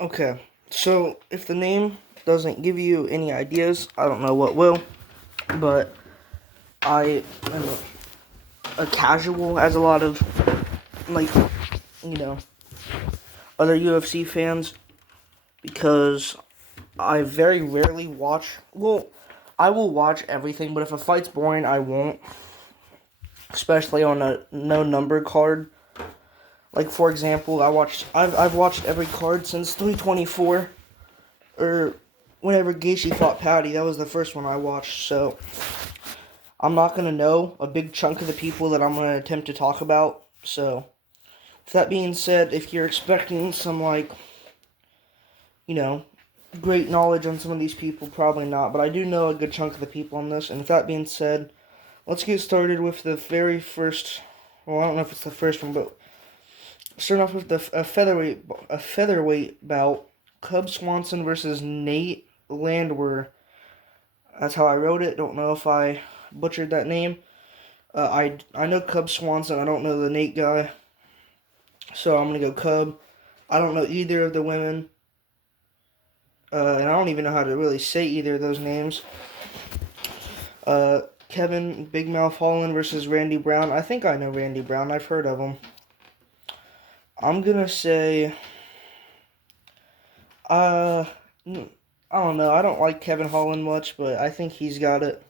Okay, so if the name doesn't give you any ideas, I don't know what will. But I am a casual, as a lot of like you know other UFC fans, because I very rarely watch. Well, I will watch everything, but if a fight's boring, I won't. Especially on a no number card. Like for example, I've watched every card since 324, or whenever Gaethje fought Patty. That was the first one I watched. So I'm not gonna know a big chunk of the people that I'm gonna attempt to talk about. So with that being said, if you're expecting some you know great knowledge on some of these people, probably not. But I do know a good chunk of the people on this. And with that being said, let's get started with the very first. Well, I don't know if it's the first one, but starting off with a featherweight bout. Cub Swanson versus Nate Landwehr. That's how I wrote it. Don't know if I butchered that name. I know Cub Swanson. I don't know the Nate guy, so I'm gonna go Cub. I don't know either of the women, and I don't even know how to really say either of those names. Kevin Big Mouth Holland versus Randy Brown. I think I know Randy Brown. I've heard of him. I'm gonna say, uh, I don't know. I don't like Kevin Holland much, but I think he's got it.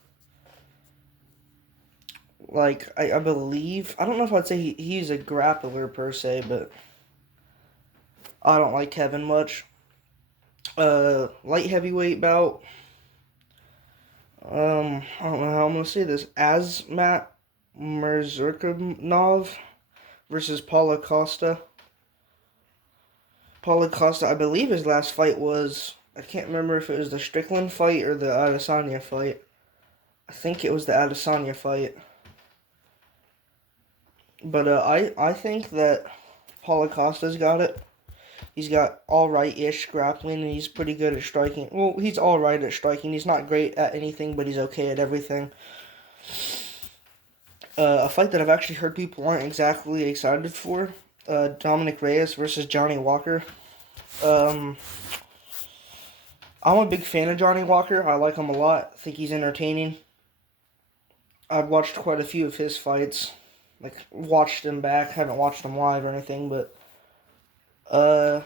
Like I believe, I don't know if I'd say he's a grappler per se, but I don't like Kevin much. Light heavyweight bout. I don't know how I'm gonna say this. Azmat Mirzurkanov versus Paulo Costa. Paulo Costa, I believe his last fight was, I can't remember if it was the Strickland fight or the Adesanya fight. I think it was the Adesanya fight. But I think that Paulo Costa's got it. He's got all right-ish grappling, and he's pretty good at striking. Well, he's all right at striking. He's not great at anything, but he's okay at everything. A fight that I've actually heard people aren't exactly excited for. Dominic Reyes versus Johnny Walker. Um, I'm a big fan of Johnny Walker. I like him a lot. I think he's entertaining. I've watched quite a few of his fights. Like, watched him back. Haven't watched him live or anything, but uh,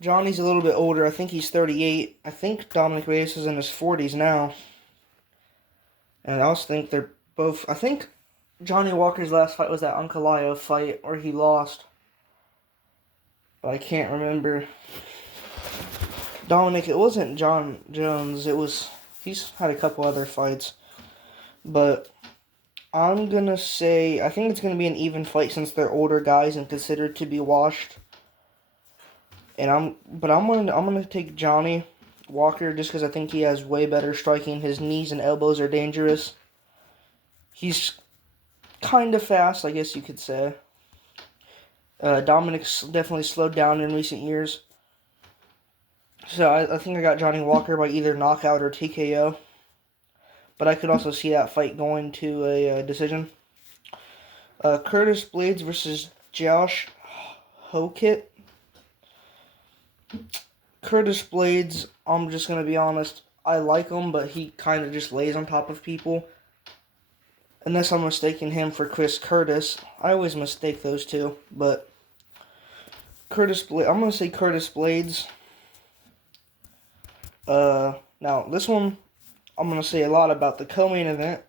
Johnny's a little bit older. I think he's 38. I think Dominic Reyes is in his 40s now. And I also think they're both. I think Johnny Walker's last fight was that Ankalaev fight where he lost. But I can't remember. Dominic, it wasn't John Jones. It was. He's had a couple other fights. But I'm gonna say. I think it's gonna be an even fight since they're older guys and considered to be washed. I'm gonna take Johnny Walker just because I think he has way better striking. His knees and elbows are dangerous. He's kind of fast, I guess you could say. Dominic's definitely slowed down in recent years. So I think I got Johnny Walker by either knockout or TKO. But I could also see that fight going to a decision. Curtis Blades versus Josh Hokit. Curtis Blades, I'm just going to be honest, I like him, but he kind of just lays on top of people. Unless I'm mistaking him for Chris Curtis. I always mistake those two, but I'm going to say Curtis Blades. Now, this one, I'm going to say a lot about the co-main event.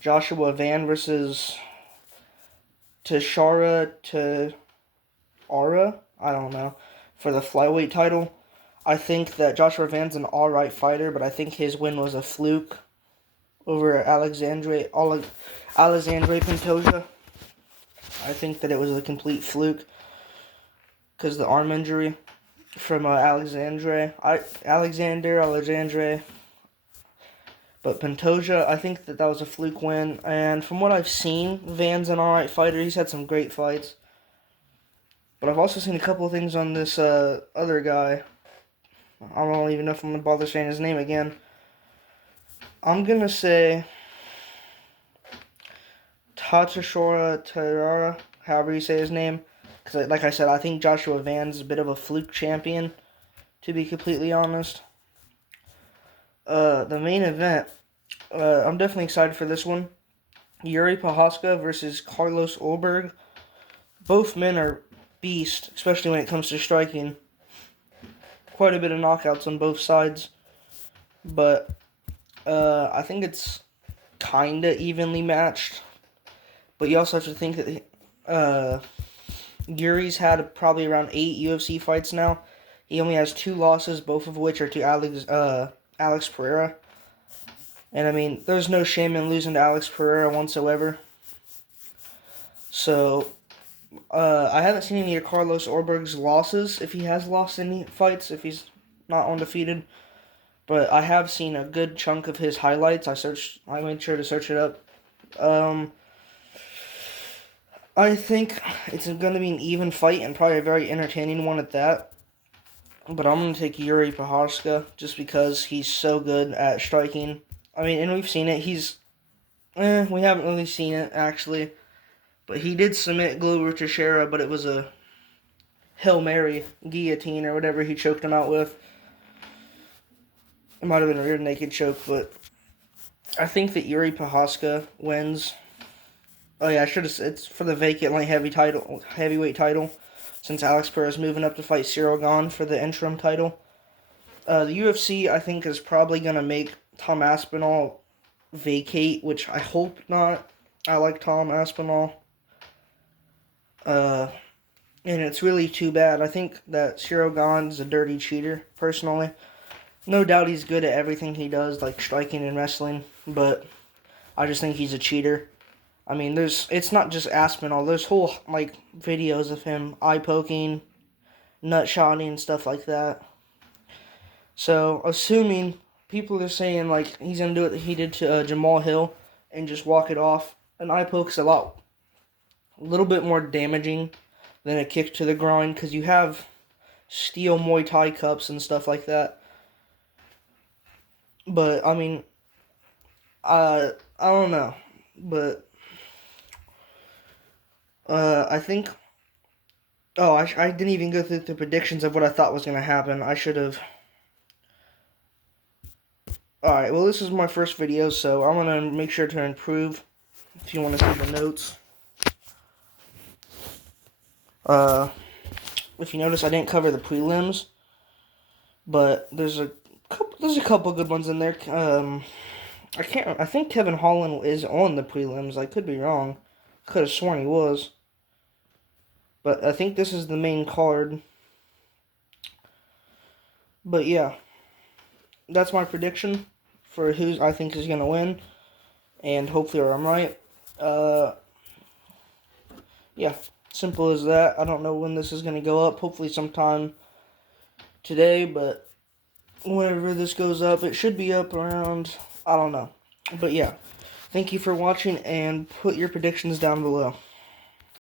Joshua Van versus Tashara Ara, I don't know, for the flyweight title. I think that Joshua Van's an alright fighter, but I think his win was a fluke over Alexandre Pantoja. I think that it was a complete fluke because the arm injury from Alexandre. But Pantoja, I think that was a fluke win. And from what I've seen, Van's an alright fighter. He's had some great fights. But I've also seen a couple of things on this other guy. I don't even know if I'm going to bother saying his name again. I'm going to say Tatashora Terara, however you say his name. Because, like I said, I think Joshua Van's a bit of a fluke champion to be completely honest. The main event, I'm definitely excited for this one. Yuri Prochazka versus Carlos Ulberg. Both men are beasts, especially when it comes to striking. Quite a bit of knockouts on both sides. But I think it's kind of evenly matched. But you also have to think that Yuri's had probably around 8 UFC fights now. He only has 2 losses, both of which are to Alex Pereira. And I mean, there's no shame in losing to Alex Pereira whatsoever. So, I haven't seen any of Carlos Ulberg's losses, if he has lost any fights, if he's not undefeated. But I have seen a good chunk of his highlights. I made sure to search it up. I think it's going to be an even fight and probably a very entertaining one at that. But I'm going to take Yuri Prochazka just because he's so good at striking. I mean, and we've seen it. We haven't really seen it, actually. But he did submit Glover Teixeira, but it was a Hail Mary guillotine or whatever he choked him out with. It might have been a rear naked choke, but I think that Yuri Prochazka wins. Oh yeah, I should have said it's for the vacant light heavyweight title, since Alex Pereira is moving up to fight Cyril Gane for the interim title. The UFC, I think, is probably gonna make Tom Aspinall vacate, which I hope not. I like Tom Aspinall. And it's really too bad. I think that Cyril Gane is a dirty cheater, personally. No doubt he's good at everything he does, like striking and wrestling, but I just think he's a cheater. I mean, it's not just Aspinall. There's whole, videos of him eye-poking, nut-shotting, and stuff like that. So, assuming people are saying, he's going to do what he did to Jamal Hill and just walk it off, an eye-poke's a little bit more damaging than a kick to the groin, because you have steel Muay Thai cups and stuff like that. But, I mean, I don't know. But I think... Oh, I didn't even go through the predictions of what I thought was going to happen. I should have... Alright, well, this is my first video, so I'm going to make sure to improve if you want to see the notes. If you notice, I didn't cover the prelims, but there's a couple good ones in there. I think Kevin Holland is on the prelims. I could be wrong. Could have sworn he was. But I think this is the main card. But yeah, that's my prediction for who I think is going to win. And hopefully I'm right. Yeah, simple as that. I don't know when this is going to go up. Hopefully sometime today, but whenever this goes up, it should be up around, I don't know. But yeah, thank you for watching, and put your predictions down below.